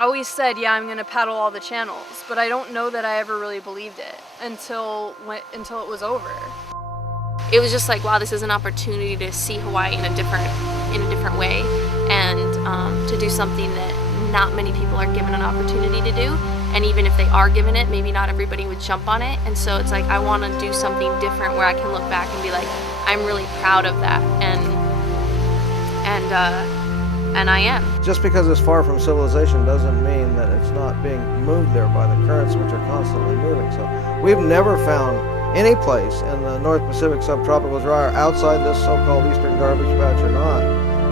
always said, yeah, I'm gonna paddle all the channels, but I don't know that I ever really believed it until it was over. It was just like, wow, this is an opportunity to see Hawaii in a different way, and to do something that not many people are given an opportunity to do. And even if they are given it, maybe not everybody would jump on it. And so it's like, I want to do something different where I can look back and be like, I'm really proud of that, and I am. Just because it's far from civilization doesn't mean that it's not being moved there by the currents, which are constantly moving. So we've never found any place in the North Pacific subtropical gyre, outside this so-called eastern garbage patch or not,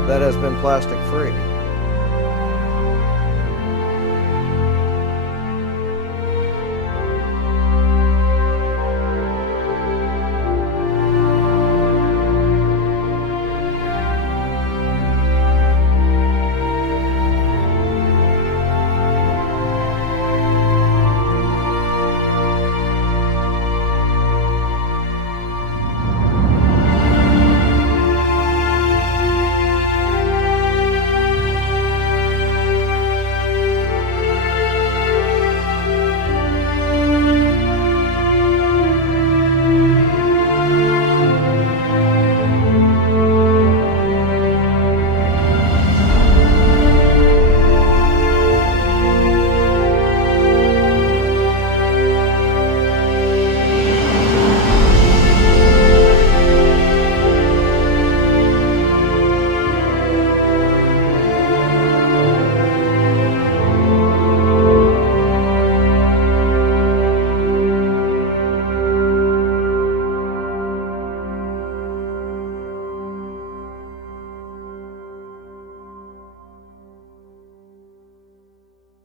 that has been plastic free.